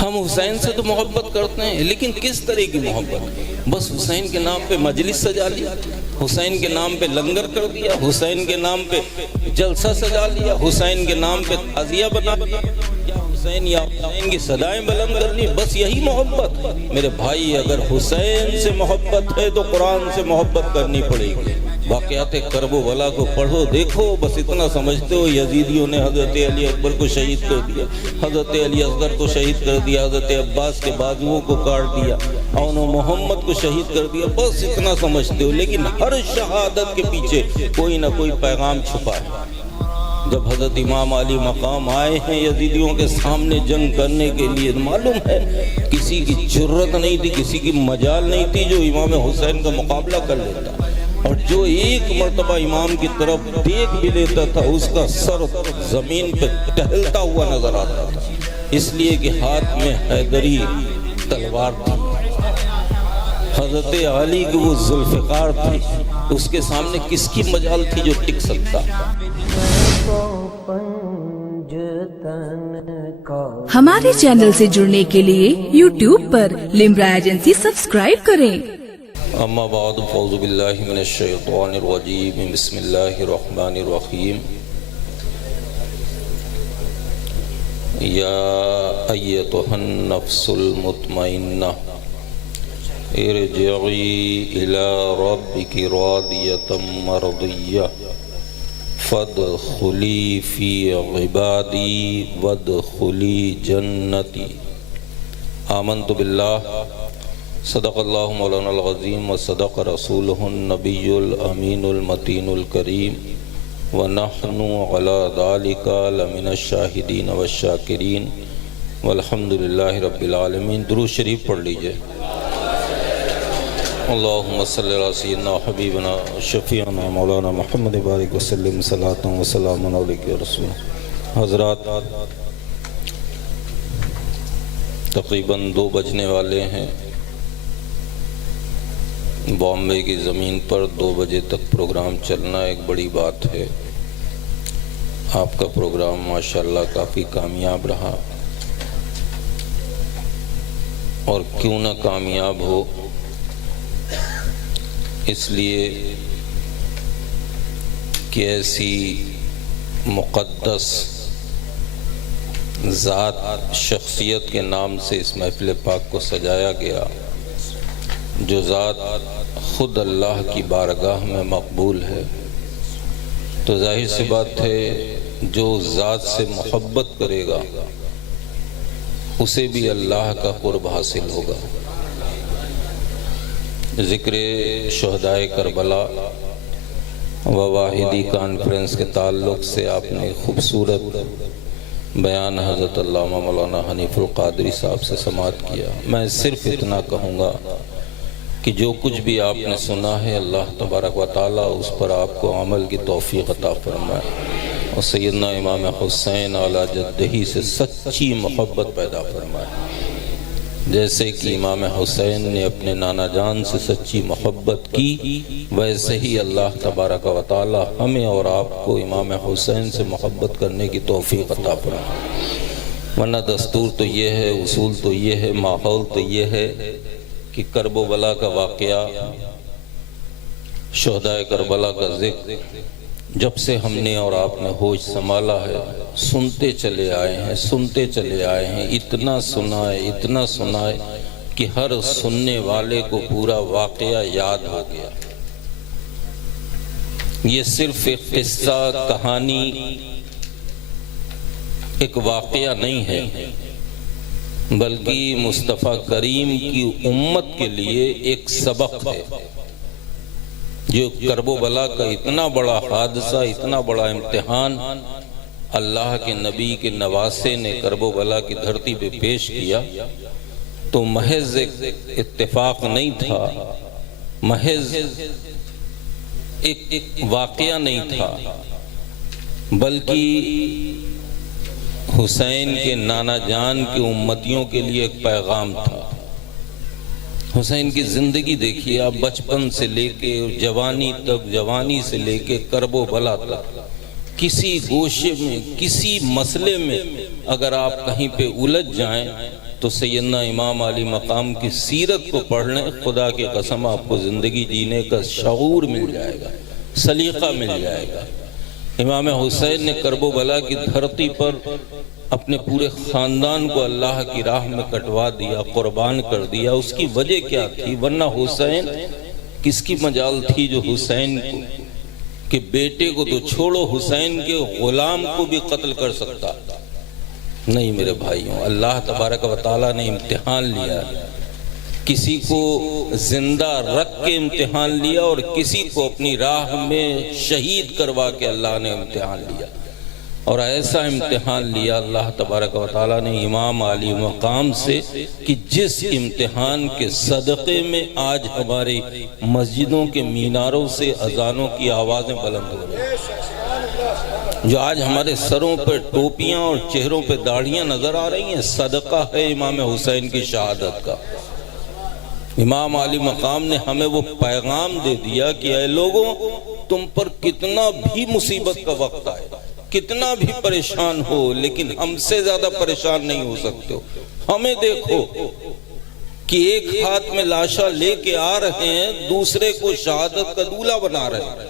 ہم حسین سے تو محبت کرتے ہیں، لیکن کس طرح کی محبت؟ بس حسین کے نام پہ مجلس سجا لیا، حسین کے نام پہ لنگر کر دیا، حسین کے نام پہ جلسہ سجا لیا، حسین کے نام پہ تعزیہ بنا دیا، یا حسین کی صدائیں بلند کر لی، بس یہی محبت؟ میرے بھائی، اگر حسین سے محبت ہے تو قرآن سے محبت کرنی پڑے گی۔ واقعات کرب و بلا کو پڑھو، دیکھو، بس اتنا سمجھتے ہو یزیدیوں نے حضرت علی اکبر کو شہید کر دیا، حضرت علی اصغر کو شہید کر دیا، حضرت عباس کے بازوؤں کو کاٹ دیا، اور محمد کو شہید کر دیا، بس اتنا سمجھتے ہو، لیکن ہر شہادت کے پیچھے کوئی نہ کوئی پیغام چھپا ہے۔ جب حضرت امام علی مقام آئے ہیں یزیدیوں کے سامنے جنگ کرنے کے لیے، معلوم ہے کسی کی جرت نہیں تھی، کسی کی مجال نہیں تھی جو امام حسین کا مقابلہ کر لیتا، اور جو ایک مرتبہ امام کی طرف دیکھ بھی لیتا تھا اس کا سر زمین پہ ٹہلتا ہوا نظر آتا تھا، اس لیے کہ ہاتھ میں حیدری تلوار تھی۔ حضرت علی کی وہ ذوالفقار تھی، اس کے سامنے کس کی مجال تھی جو ٹک سکتا؟ ہمارے چینل سے جڑنے کے لیے YouTube پر لمبرا ایجنسی سبسکرائب کریں۔ اما بعد، فاعوذ باللہ من الشیطان الرجیم، بسم اللہ الرحمن الرحیم۔ یا ایتها النفس المطمئنہ ارجعی الی ربک راضیۃ مرضیہ فادخلی فی عبادی وادخلی جنتی۔ آمنت باللہ، صدق اللہ مولانا العظیم وصدق رسولہ النبی الامین المتین الکریم، ونحن علی ذلک لمن الشاہدین والشاکرین، والحمدللہ رب العالمین۔ درود شریف پڑھ لیجئے۔ اللہم صلی علی سیدنا حبیبنا شفیعنا مولانا محمد بارک وسلم صلاۃ و سلام علیک یا رسول۔ حضرات، تقریباً 2 بجنے والے ہیں۔ بامبے کی زمین پر 2 بجے تک پروگرام چلنا ایک بڑی بات ہے۔ آپ کا پروگرام ماشاءاللہ کافی کامیاب رہا، اور کیوں نہ کامیاب ہو، اس لیے کہ ایسی مقدس ذات شخصیت کے نام سے اس محفل پاک کو سجایا گیا، جو ذات خود اللہ کی بارگاہ میں مقبول ہے، تو ظاہر سی بات ہے جو ذات سے محبت کرے گا اسے بھی اللہ کا قرب حاصل ہوگا۔ ذکر شہدائے کربلا و واحدی کانفرنس کے تعلق سے آپ نے خوبصورت بیان حضرت علامہ مولانا حنیف القادری صاحب سے سماعت کیا۔ میں صرف اتنا کہوں گا کہ جو کچھ بھی آپ نے سنا ہے، اللہ تبارک و تعالیٰ اس پر آپ کو عمل کی توفیق عطا فرمائے، اور سیدنا امام حسین علی جدہ سے سچی محبت پیدا فرمائے، جیسے کہ امام حسین نے اپنے نانا جان سے سچی محبت کی، ویسے ہی اللہ تبارک و تعالی ہمیں اور آپ کو امام حسین سے محبت کرنے کی توفیق عطا فرمائے۔ ورنہ دستور تو یہ ہے، اصول تو یہ ہے، ماحول تو یہ ہے کہ کرب و بلا کا واقعہ، شہدائے کربلا کا ذکر جب سے ہم نے اور آپ نے ہوش سنبھالا ہے، سنتے چلے آئے ہیں، اتنا سنا ہے کہ ہر سننے والے کو پورا واقعہ یاد ہو گیا۔ یہ صرف ایک قصہ، کہانی، ایک واقعہ نہیں ہے، بلکہ مصطفیٰ کریم کی امت کے لیے ایک سبق ہے۔ جو کرب و بلا کا اتنا بڑا حادثہ، اتنا بڑا امتحان اللہ کے نبی کے نواسے نے کرب و بلا کی دھرتی پہ پیش کیا، تو محض ایک اتفاق نہیں تھا، محض ایک واقعہ نہیں تھا، بلکہ حسین کے نانا جان کے امتیوں کے لیے ایک پیغام تھا۔ حسین کی زندگی دیکھیے آپ، بچپن سے لے کے جوانی تک، جوانی سے لے کے کرب و بلا تک، کسی گوشے میں، کسی مسئلے میں اگر آپ کہیں پہ الجھ جائیں تو سیدنا امام علی مقام کی سیرت کو پڑھ لیں، خدا کی قسم آپ کو زندگی جینے کا شعور مل جائے گا، سلیقہ مل جائے گا۔ امام حسین نے کرب و بلا کی دھرتی پر اپنے پورے خاندان کو اللہ کی راہ میں کٹوا دیا، قربان کر دیا۔ اس کی وجہ کیا تھی؟ ورنہ حسین کس کی مجال تھی جو حسین کو کہ بیٹے کو تو چھوڑو، حسین کے غلام کو بھی قتل کر سکتا؟ نہیں میرے بھائیوں، اللہ تبارک و تعالیٰ نے امتحان لیا، کسی کو زندہ رکھ کے امتحان لیا اور کسی کو اپنی راہ میں شہید کروا کے اللہ نے امتحان لیا۔ اور ایسا امتحان لیا اللہ تبارک و تعالیٰ نے امام علی مقام سے کہ جس امتحان کے صدقے میں آج ہماری مسجدوں کے میناروں سے اذانوں کی آوازیں بلند ہو رہی ہیں، جو آج ہمارے سروں پر ٹوپیاں اور چہروں پہ داڑھیاں نظر آ رہی ہیں، صدقہ ہے امام حسین کی شہادت کا۔ امام علی مقام نے ہمیں وہ پیغام دے دیا کہ اے لوگوں، تم پر کتنا بھی مصیبت کا وقت آئے، کتنا بھی پریشان ہو، لیکن ہم سے زیادہ پریشان نہیں ہو سکتے ہو۔ ہمیں دیکھو کہ ایک ہاتھ میں لاشا لے کے آ رہے ہیں، دوسرے کو شہادت کا دولہا بنا رہے ہیں،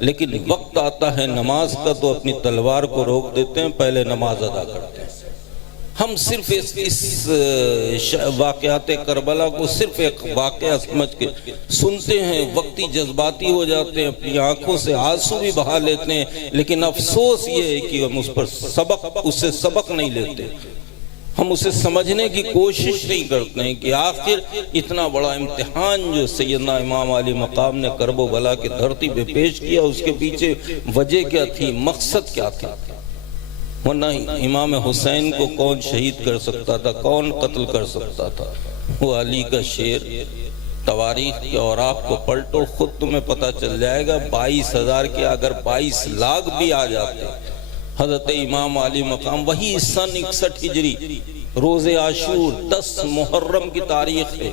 لیکن وقت آتا ہے نماز کا تو اپنی تلوار کو روک دیتے ہیں، پہلے نماز ادا کرتے ہیں۔ ہم صرف اس واقعات کربلا کو صرف ایک واقعہ سمجھ کے سنتے ہیں، وقتی جذباتی ہو جاتے ہیں، اپنی آنکھوں سے آنسو بھی بہا لیتے ہیں، لیکن افسوس یہ ہے کہ ہم اس پر اس سے سبق نہیں لیتے، ہم اسے سمجھنے کی کوشش نہیں کرتے ہیں کہ آخر اتنا بڑا امتحان جو سیدنا امام علی مقام نے کرب و بلا کی دھرتی پہ پیش کیا، اس کے پیچھے وجہ کیا تھی، مقصد کیا تھا؟ ورنہ امام حسین کو کون شہید کر سکتا تھا، کون قتل کر سکتا تھا؟ وہ علی کا شعر، تواریخ کے اوراق کو پلٹو، خود تمہیں پتہ چل جائے گا۔ 22,000 کے اگر 22 لاکھ بھی آ جاتے، حضرت امام علی مقام وہی سن 61 ہجری روز عاشور 10 محرم کی تاریخ ہے۔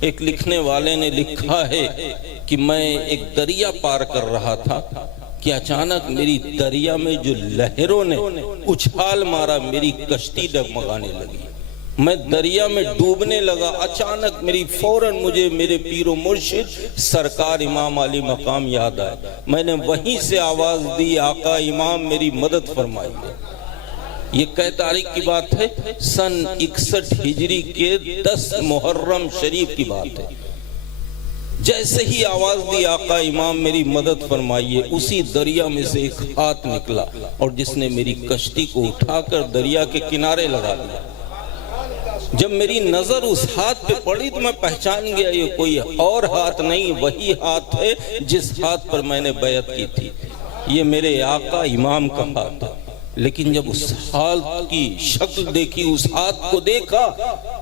ایک لکھنے والے نے لکھا ہے کہ میں ایک دریا پار کر رہا تھا کہ اچانک میری دریا میں جو لہروں نے اچھال مارا، میری کشتی ڈگمگانے لگی، میں دریا میں ڈوبنے لگا۔ اچانک فوراً مجھے میرے پیر و مرشد سرکار امام علی مقام یاد آئے، میں نے وہیں سے آواز دی، آقا امام میری مدد فرمائیے۔ یہ کئی تاریخ کی بات ہے؟ سن 61 ہجری کے 10 محرم شریف کی بات ہے۔ جیسے ہی آواز دی آقا امام میری مدد فرمائیے، اسی دریا میں سے ایک ہاتھ نکلا اور جس نے میری کشتی کو اٹھا کر دریا کے کنارے لگا دیا۔ جب میری نظر اس ہاتھ پہ پڑی تو میں پہچان گیا یہ کوئی اور ہاتھ نہیں، وہی ہاتھ ہے جس ہاتھ پر میں نے بیعت کی تھی، یہ میرے آقا امام کا ہاتھ تھا۔ لیکن جب اس ہاتھ کی شکل دیکھی، اس ہاتھ کو دیکھا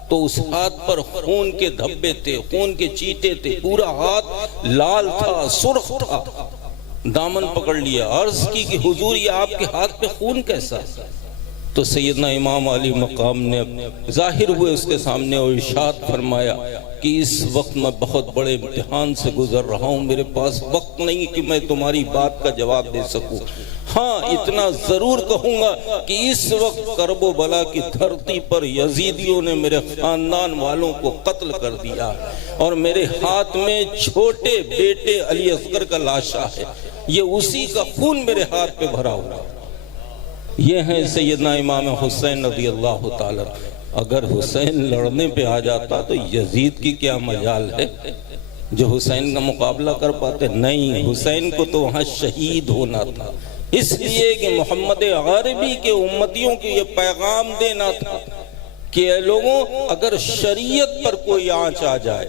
تو اس ہاتھ پر خون کے دھبے تھے، خون کے چیٹے تھے، پورا ہاتھ لال تھا، سرخ تھا۔ دامن پکڑ لیا، عرض کی کہ حضور یہ آپ کے ہاتھ پہ خون کیسا؟ تو سیدنا امام علی مقام نے ظاہر ہوئے اس کے سامنے اور ارشاد فرمایا کہ اس وقت میں بہت بڑے امتحان سے گزر رہا ہوں، میرے پاس وقت نہیں کہ میں تمہاری بات کا جواب دے سکوں۔ ہاں اتنا ضرور کہوں گا کہ اس وقت کرب و بلا کی دھرتی پر یزیدیوں نے میرے خاندان والوں کو قتل کر دیا اور میرے ہاتھ میں چھوٹے بیٹے علی اصغر کا لاشا ہے، یہ اسی کا خون میرے ہاتھ پہ بھرا ہوا۔ یہ ہیں سیدنا امام حسین رضی اللہ تعالیٰ۔ اگر حسین لڑنے پہ آ جاتا تو یزید کی کیا مجال ہے جو حسین کا مقابلہ کر پاتے؟ نہیں، حسین کو تو وہاں شہید ہونا تھا، اس لیے کہ محمد عربی کے امتیوں کو یہ پیغام دینا تھا کہ اے لوگوں، اگر شریعت پر کوئی آنچ آ جائے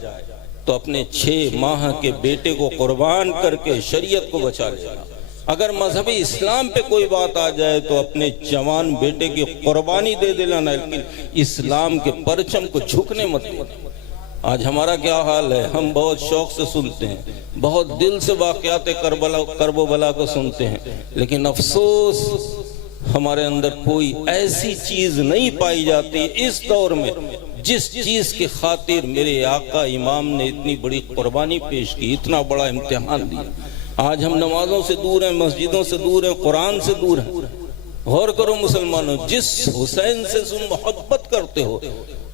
تو اپنے 6 ماہ کے بیٹے کو قربان کر کے شریعت کو بچا لینا۔ اگر مذہب اسلام پہ کوئی بات آ جائے تو اپنے جوان بیٹے کی قربانی دے دینا، لیکن اسلام کے پرچم کو جھکنے مت دینا۔ آج ہمارا کیا حال ہے؟ ہم بہت شوق سے سنتے ہیں، بہت دل سے واقعات کرب و بلا کو سنتے ہیں، لیکن افسوس ہمارے اندر کوئی ایسی چیز نہیں پائی جاتی اس دور میں جس چیز کی خاطر میرے آقا امام نے اتنی بڑی قربانی پیش کی، اتنا بڑا امتحان دیا۔ آج ہم نمازوں سے دور ہیں، مسجدوں سے دور ہیں، قرآن سے دور ہیں۔ غور کرو مسلمانوں، جس حسین سے تم محبت کرتے ہو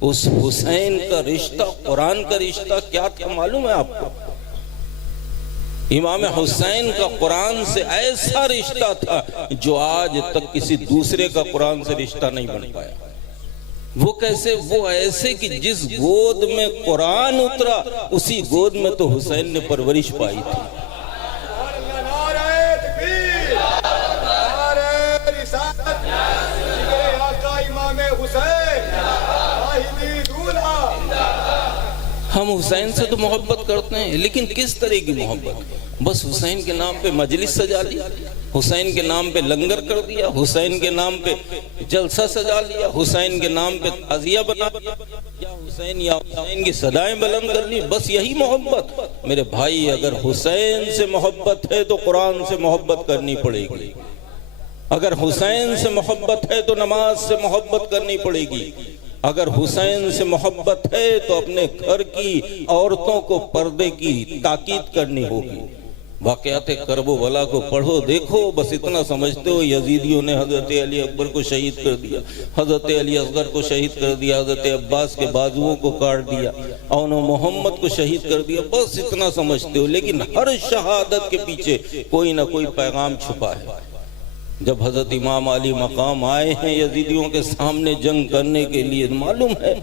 اس حسین کا رشتہ قرآن کا رشتہ کیا تھا معلوم ہے آپ کو؟ امام حسین کا قرآن سے ایسا رشتہ تھا جو آج تک کسی دوسرے کا قرآن سے رشتہ نہیں بن پایا۔ وہ کیسے؟ وہ ایسے کہ جس گود میں قرآن اترا اسی گود میں تو حسین نے پرورش پائی تھی۔ ہم حسین سے تو محبت کرتے ہیں، لیکن کس طرح کی محبت؟ بس حسین کے نام پہ مجلس سجا لی، حسین کے نام پہ لنگر کر دیا، حسین کے نام پہ جلسہ سجا لیا، حسین کے نام پہ تعزیہ بنا دیا، یا حسین کی صدائیں بلند کر لی۔ بس یہی محبت؟ میرے بھائی، اگر حسین سے محبت ہے تو قرآن سے محبت کرنی پڑے گی، اگر حسین سے محبت ہے تو نماز سے محبت کرنی پڑے گی، اگر حسین سے محبت ہے تو اپنے گھر کی عورتوں کو پردے کی تاکید کرنی ہوگی۔ واقعات کرب و بلا کو پڑھو، دیکھو، بس اتنا سمجھتے ہو یزیدیوں نے حضرت علی اکبر کو شہید کر دیا، حضرت علی اصغر کو شہید کر دیا، حضرت عباس کے بازوؤں کو کاٹ دیا، اون و محمد کو شہید کر دیا، بس اتنا سمجھتے ہو۔ لیکن ہر شہادت کے پیچھے کوئی نہ کوئی پیغام چھپا ہے۔ جب حضرت امام علی مقام آئے ہیں یزیدیوں کے سامنے جنگ کرنے کے لیے، معلوم ہے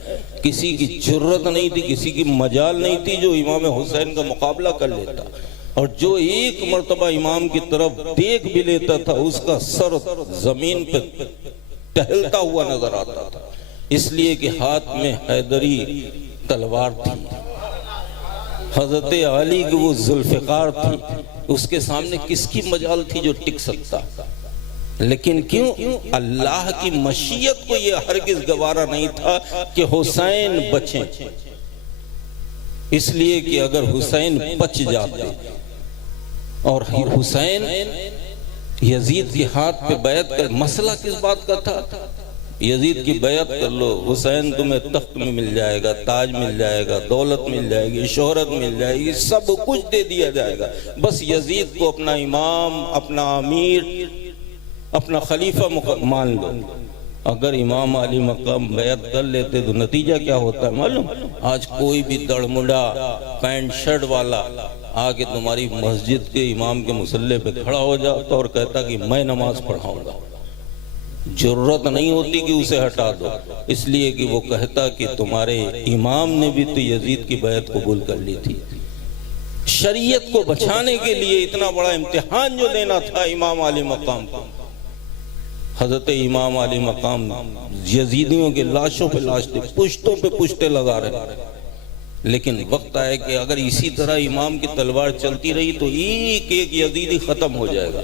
کسی کی جرت نہیں تھی، کسی کی مجال نہیں تھی جو امام حسین کا مقابلہ کر لیتا، اور جو ایک مرتبہ امام کی طرف دیکھ بھی لیتا تھا اس کا سر زمین پہ ٹہلتا ہوا نظر آتا تھا، اس لیے کہ ہاتھ میں حیدری تلوار تھی، حضرت علی کی وہ ذوالفقار تھی، اس کے سامنے کس کی مجال تھی جو ٹک سکتا؟ لیکن کیوں؟ اللہ کی مشیت کو یہ ہرگز گوارا نہیں تھا کہ حسین بچیں، اس لیے کہ اگر حسین بچ جاتے اور حسین یزید کے ہاتھ پہ بیعت کر، مسئلہ کس بات کا تھا؟ یزید کی بیعت کر لو، حسین تمہیں تخت میں مل جائے گا، تاج مل جائے گا، دولت مل جائے گی، شہرت مل جائے گی، سب کچھ دے دیا جائے گا، بس یزید کو اپنا امام، اپنا امیر، اپنا خلیفہ مان لو۔ اگر امام علی مقام بیعت کر لیتے تو نتیجہ کیا ہوتا ہے معلوم؟ آج کوئی بھی دڑمڑا پینٹ شرٹ والا آگے تمہاری مسجد کے امام کے مصلی پہ کھڑا ہو جاتا اور کہتا کہ میں نماز پڑھاؤں گا، جرت نہیں ہوتی کہ اسے ہٹا دو، اس لیے کہ وہ کہتا کہ تمہارے امام نے بھی تو یزید کی بیعت قبول کر لی تھی۔ شریعت کو بچانے کے لیے اتنا بڑا امتحان جو لینا تھا امام علی مقام کو، حضرت امام علی مقام یزیدیوں کے لاشوں پہ لاش تھے، پشتوں پہ پشتے لگا رہے، لیکن وقت آئے کہ اگر اسی طرح امام کی تلوار چلتی رہی تو ایک ایک یزیدی ختم ہو جائے گا۔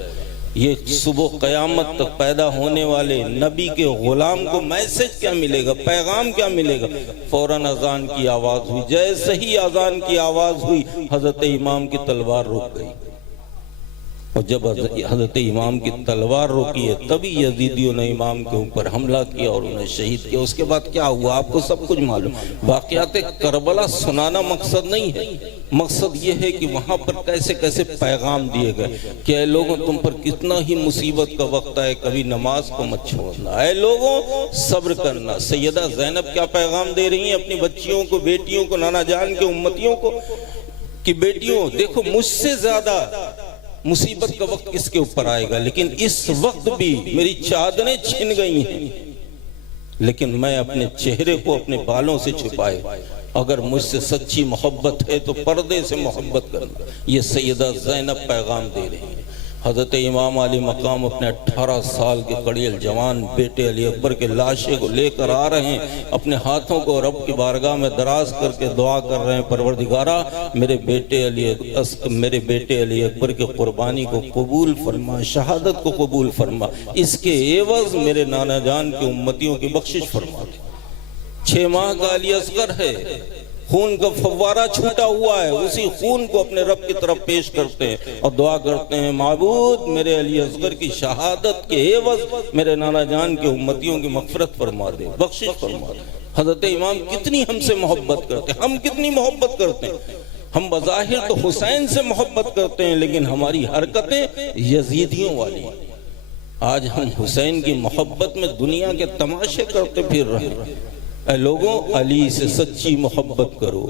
یہ صبح قیامت تک پیدا ہونے والے نبی کے غلام کو میسج کیا ملے گا، پیغام کیا ملے گا؟ فوراً اذان کی آواز ہوئی، جیسے ہی اذان کی آواز ہوئی حضرت امام کی تلوار رک گئی، اور جب حضرت امام کی تلوار روکی ہے تبھی یزیدیوں نے امام کے اوپر حملہ کیا اور انہیں شہید کیا۔ اس کے بعد کیا ہوا آپ کو سب کچھ معلوم۔ واقعات کربلا سنانا مقصد نہیں ہے، مقصد یہ ہے کہ وہاں پر کیسے کیسے پیغام دیے گئے کہ اے لوگوں تم پر کتنا ہی مصیبت کا وقت آئے کبھی نماز کو مت چھوڑنا، اے لوگوں صبر کرنا۔ سیدہ زینب کیا پیغام دے رہی ہیں اپنی بچیوں کو، بیٹیوں کو، نانا جان کے امتیوں کو کہ بیٹیوں دیکھو مجھ سے زیادہ مصیبت کا وقت کس کے اوپر آئے گا، لیکن اس وقت بھی میری چادریں چھن گئی ہیں لیکن میں اپنے چہرے کو اپنے بالوں سے چھپائے، اگر مجھ سے سچی محبت ہے تو پردے سے محبت کرنا۔ یہ سیدہ زینب پیغام دے رہی ہیں۔ حضرت امام علی مقام اپنے 18 سال کے قڑیل جوان بیٹے علی اکبر کے لاشے کو لے کر آ رہے ہیں، اپنے ہاتھوں کو رب کی بارگاہ میں دراز کر کے دعا کر رہے ہیں، پروردگارہ میرے بیٹے علی اکبر کی قربانی کو قبول فرما، شہادت کو قبول فرما، اس کے عوض میرے نانا جان کے امتیوں کی بخشش فرما دے۔ 6 ماہ کا علی اصغر ہے، خون کا فوارہ چھوٹا ہوا ہے، اسی خون کو اپنے رب کی طرف پیش کرتے ہیں اور دعا کرتے ہیں معبود میرے علی اصغر کی شہادت کے عوض میرے نانا جان کے امتیوں کی مغفرت فرما دے، بخشش فرما دے۔ حضرت امام کتنی ہم سے محبت کرتے ہیں، ہم کتنی محبت کرتے ہیں۔ ہم بظاہر تو حسین سے محبت کرتے ہیں لیکن ہماری حرکتیں یزیدیوں والی ہیں۔ آج ہم حسین کی محبت میں دنیا کے تماشے کرتے پھر رہے ہیں۔ اے لوگوں علی سے سچی محبت کرو،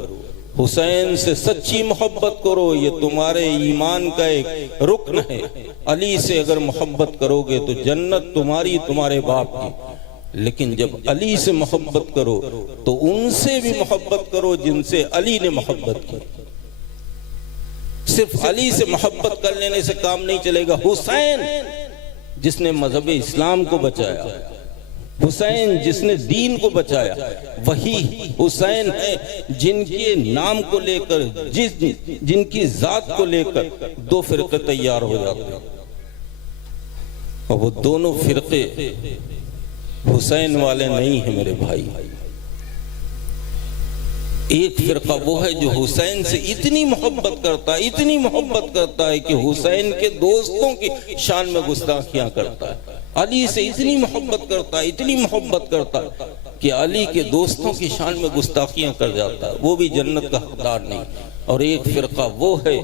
حسین سے سچی محبت کرو، یہ تمہارے ایمان کا ایک رکن ہے۔ علی سے اگر محبت کرو گے تو جنت تمہاری، تمہارے باپ کی، لیکن جب علی سے محبت کرو تو ان سے بھی محبت کرو جن سے علی نے محبت کی۔ صرف علی سے محبت کر لینے سے کام نہیں چلے گا۔ حسین جس نے مذہب اسلام کو بچایا، حسین جس نے دین کو بچایا، وہی حسین ہے جن کے نام کو لے کر، جن کی ذات کو لے کر دو فرقے تیار ہو جاتے ہیں، اور وہ دونوں فرقے حسین والے نہیں ہیں میرے بھائی۔ ایک فرقہ وہ ہے جو حسین سے اتنی محبت کرتا ہے، اتنی محبت کرتا ہے کہ حسین کے دوستوں کی شان میں گستاخیاں کرتا ہے۔ علی سے اتنی محبت کرتا ہے، اتنی محبت کرتا ہے کہ علی کے دوستوں کی شان میں گستاخیاں کر جاتا ہے، وہ بھی جنت کا حقدار نہیں۔ اور ایک فرقہ وہ ہے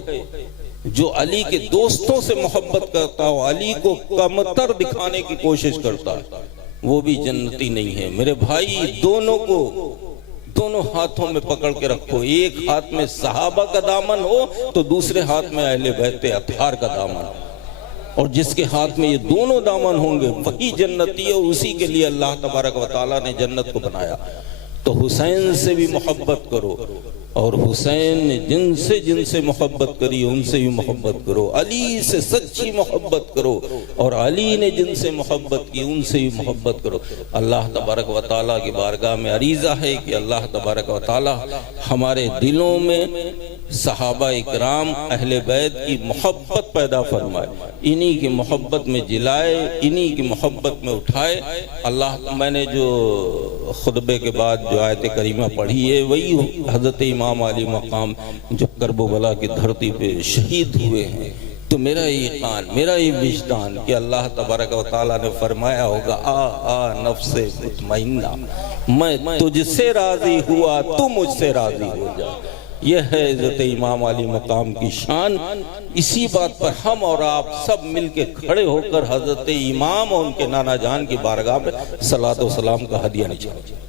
جو علی کے دوستوں سے محبت کرتا ہے اور علی کو کمتر دکھانے کی کوشش کرتا ہے، وہ بھی جنتی نہیں ہے۔ میرے بھائی دونوں ہاتھوں میں پکڑ کے رکھو، ایک ہاتھ میں صحابہ کا دامن ہو تو دوسرے ہاتھ میں اہل بیت اطہار کا دامن، اور جس کے ہاتھ میں یہ دونوں دامن ہوں گے وہی جنتی ہے، اسی کے لیے اللہ تبارک و تعالیٰ نے جنت کو بنایا۔ تو حسین سے بھی محبت کرو، اور حسین نے جن سے محبت کری ان سے بھی محبت کرو، علی سے سچی محبت کرو، اور علی نے جن سے محبت کی ان سے بھی محبت کرو۔ اللہ تبارک و تعالیٰ کی بارگاہ میں عریضہ ہے کہ اللہ تبارک و تعالیٰ ہمارے دلوں میں صحابہ اکرام اہل بیت کی محبت پیدا فرمائے، انہی کی محبت میں جلائے، انہی کی محبت میں اٹھائے۔ اللہ، میں نے جو خطبے کے بعد جو آیت کریمہ پڑھی ہے وہی حضرت امام علی مقام جو کرب و بلا کی دھرتی پہ شہید ہوئے ہیں۔ تو میرا ایقان، میرا یہ وجدان کہ اللہ تبارک و تعالیٰ نے فرمایا ہوگا آ نفس مطمئنہ، میں تجھ سے راضی ہوا تو مجھ سے راضی ہو جا۔ یہ ہے حضرت امام علی مقام کی شان۔ اسی بات پر ہم اور آپ سب مل کے کھڑے ہو کر حضرت امام اور ان کے نانا جان کی بارگاہ میں صلاۃ و سلام کا ہدیہ نچھاؤ۔